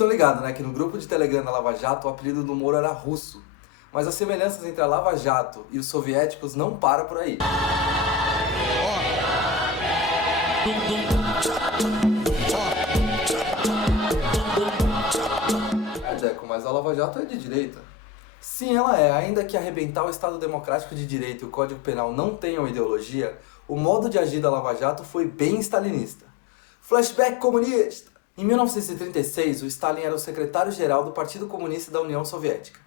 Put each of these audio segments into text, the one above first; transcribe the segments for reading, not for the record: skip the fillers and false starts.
estão ligados, né, que no grupo de Telegram da Lava Jato o apelido do Moro era russo. Mas as semelhanças entre a Lava Jato e os soviéticos não param por aí. Deco, mas a Lava Jato é de direita. Sim, ela é. Ainda que arrebentar o Estado Democrático de Direito e o Código Penal não tenham ideologia, o modo de agir da Lava Jato foi bem stalinista. Flashback comunista! Em 1936, o Stalin era o secretário-geral do Partido Comunista da União Soviética.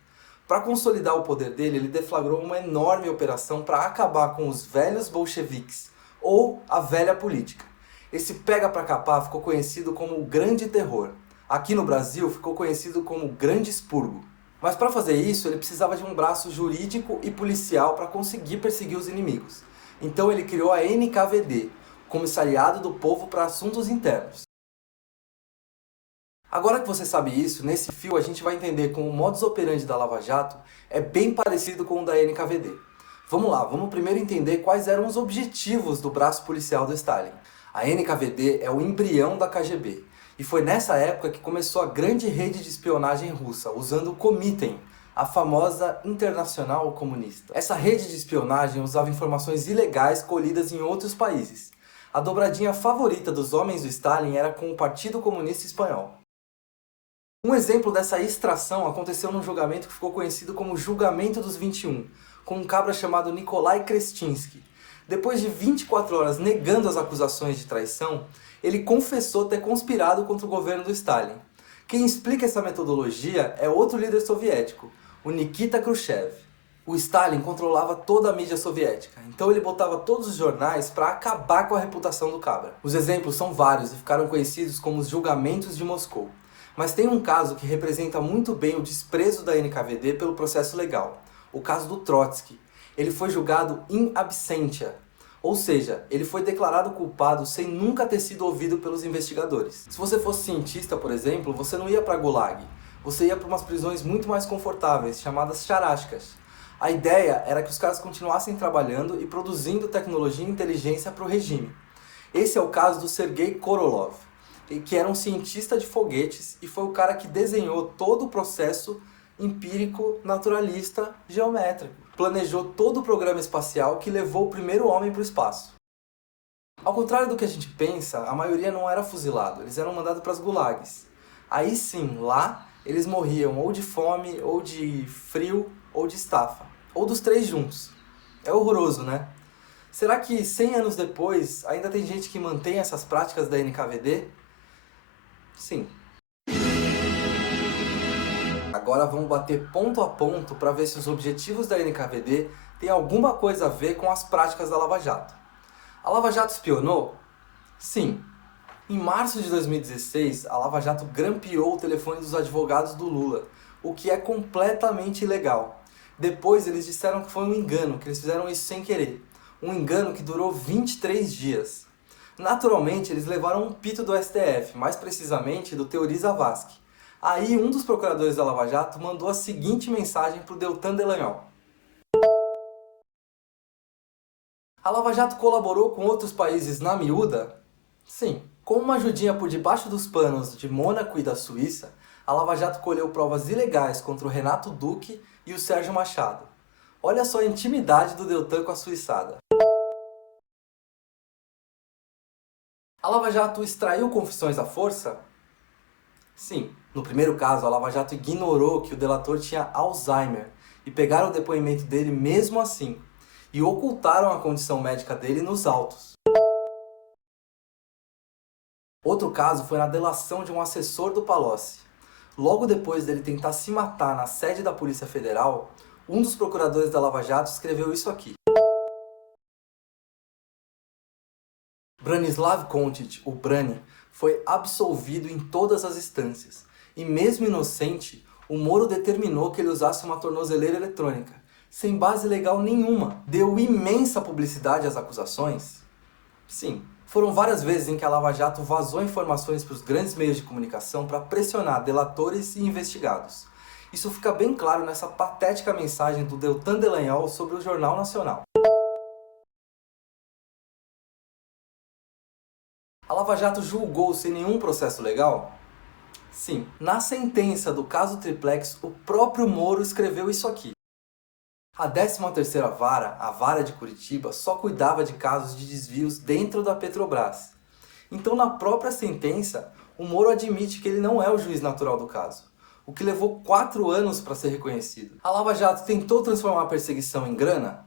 Para consolidar o poder dele, ele deflagrou uma enorme operação para acabar com os velhos bolcheviques, ou a velha política. Esse pega pra capar ficou conhecido como o Grande Terror. Aqui no Brasil ficou conhecido como o Grande Expurgo. Mas para fazer isso, ele precisava de um braço jurídico e policial para conseguir perseguir os inimigos. Então ele criou a NKVD, Comissariado do Povo para Assuntos Internos. Agora que você sabe isso, nesse fio a gente vai entender como o modus operandi da Lava Jato é bem parecido com o da NKVD. Vamos lá, vamos primeiro entender quais eram os objetivos do braço policial do Stalin. A NKVD é o embrião da KGB. E foi nessa época que começou a grande rede de espionagem russa, usando o Komitem, a famosa Internacional Comunista. Essa rede de espionagem usava informações ilegais colhidas em outros países. A dobradinha favorita dos homens do Stalin era com o Partido Comunista Espanhol. Um exemplo dessa extração aconteceu num julgamento que ficou conhecido como Julgamento dos 21, com um cabra chamado Nikolai Krestinsky. Depois de 24 horas negando as acusações de traição, ele confessou ter conspirado contra o governo do Stalin. Quem explica essa metodologia é outro líder soviético, o Nikita Khrushchev. O Stalin controlava toda a mídia soviética, então ele botava todos os jornais para acabar com a reputação do cabra. Os exemplos são vários e ficaram conhecidos como os Julgamentos de Moscou. Mas tem um caso que representa muito bem o desprezo da NKVD pelo processo legal, o caso do Trotsky. Ele foi julgado in absentia, ou seja, ele foi declarado culpado sem nunca ter sido ouvido pelos investigadores. Se você fosse cientista, por exemplo, você não ia para Gulag, você ia para umas prisões muito mais confortáveis, chamadas charashkas. A ideia era que os caras continuassem trabalhando e produzindo tecnologia e inteligência para o regime. Esse é o caso do Sergei Korolev, que era um cientista de foguetes e foi o cara que desenhou todo o processo empírico, naturalista, geométrico. Planejou todo o programa espacial que levou o primeiro homem para o espaço. Ao contrário do que a gente pensa, a maioria não era fuzilado, eles eram mandados para as gulags. Aí sim, lá, eles morriam ou de fome, ou de frio, ou de estafa. Ou dos três juntos. É horroroso, né? Será que 100 anos depois ainda tem gente que mantém essas práticas da NKVD? Sim. Agora vamos bater ponto a ponto para ver se os objetivos da NKVD têm alguma coisa a ver com as práticas da Lava Jato. A Lava Jato espionou? Sim. Em março de 2016, a Lava Jato grampeou o telefone dos advogados do Lula, o que é completamente ilegal. Depois eles disseram que foi um engano, que eles fizeram isso sem querer. Um engano que durou 23 dias. Naturalmente, eles levaram um pito do STF, mais precisamente do Teori Zavascki. Aí, um dos procuradores da Lava Jato mandou a seguinte mensagem para o Deltan Dallagnol. A Lava Jato colaborou com outros países na miúda? Sim. Com uma ajudinha por debaixo dos panos de Mônaco e da Suíça, a Lava Jato colheu provas ilegais contra o Renato Duque e o Sérgio Machado. Olha só a intimidade do Deltan com a suiçada. A Lava Jato extraiu confissões à força? Sim. No primeiro caso, a Lava Jato ignorou que o delator tinha Alzheimer e pegaram o depoimento dele mesmo assim, e ocultaram a condição médica dele nos autos. Outro caso foi na delação de um assessor do Palocci. Logo depois dele tentar se matar na sede da Polícia Federal, um dos procuradores da Lava Jato escreveu isso aqui. Branislav Contic, o Brani, foi absolvido em todas as instâncias. E mesmo inocente, o Moro determinou que ele usasse uma tornozeleira eletrônica, sem base legal nenhuma. Deu imensa publicidade às acusações? Sim. Foram várias vezes em que a Lava Jato vazou informações para os grandes meios de comunicação para pressionar delatores e investigados. Isso fica bem claro nessa patética mensagem do Deltan Dallagnol sobre o Jornal Nacional. A Lava Jato julgou sem nenhum processo legal? Sim, na sentença do caso Triplex, o próprio Moro escreveu isso aqui. A 13ª Vara, a Vara de Curitiba, só cuidava de casos de desvios dentro da Petrobras. Então, na própria sentença, o Moro admite que ele não é o juiz natural do caso, o que levou 4 anos para ser reconhecido. A Lava Jato tentou transformar a perseguição em grana?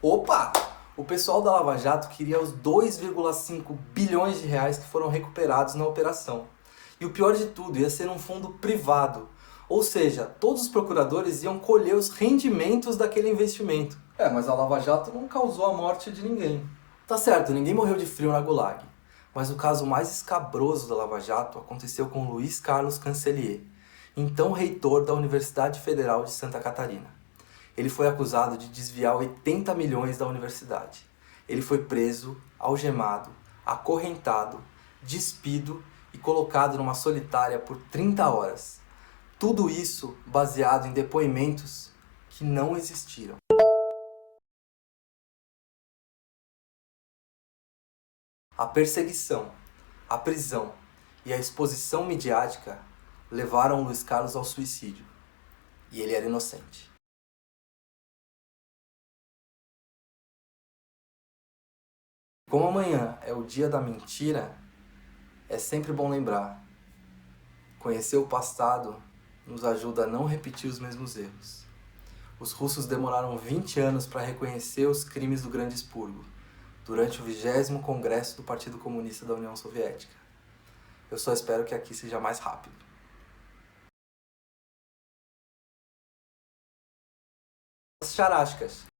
Opa! O pessoal da Lava Jato queria os 2,5 bilhões de reais que foram recuperados na operação. E o pior de tudo, ia ser um fundo privado. Ou seja, todos os procuradores iam colher os rendimentos daquele investimento. Mas a Lava Jato não causou a morte de ninguém. Tá certo, ninguém morreu de frio na Gulag. Mas o caso mais escabroso da Lava Jato aconteceu com Luiz Carlos Cancellier, então reitor da Universidade Federal de Santa Catarina. Ele foi acusado de desviar 80 milhões da universidade. Ele foi preso, algemado, acorrentado, despido e colocado numa solitária por 30 horas. Tudo isso baseado em depoimentos que não existiram. A perseguição, a prisão e a exposição midiática levaram Luiz Carlos ao suicídio. E ele era inocente. Como amanhã é o dia da mentira, é sempre bom lembrar. Conhecer o passado nos ajuda a não repetir os mesmos erros. Os russos demoraram 20 anos para reconhecer os crimes do Grande Expurgo, durante o 20º Congresso do Partido Comunista da União Soviética. Eu só espero que aqui seja mais rápido. As charásticas.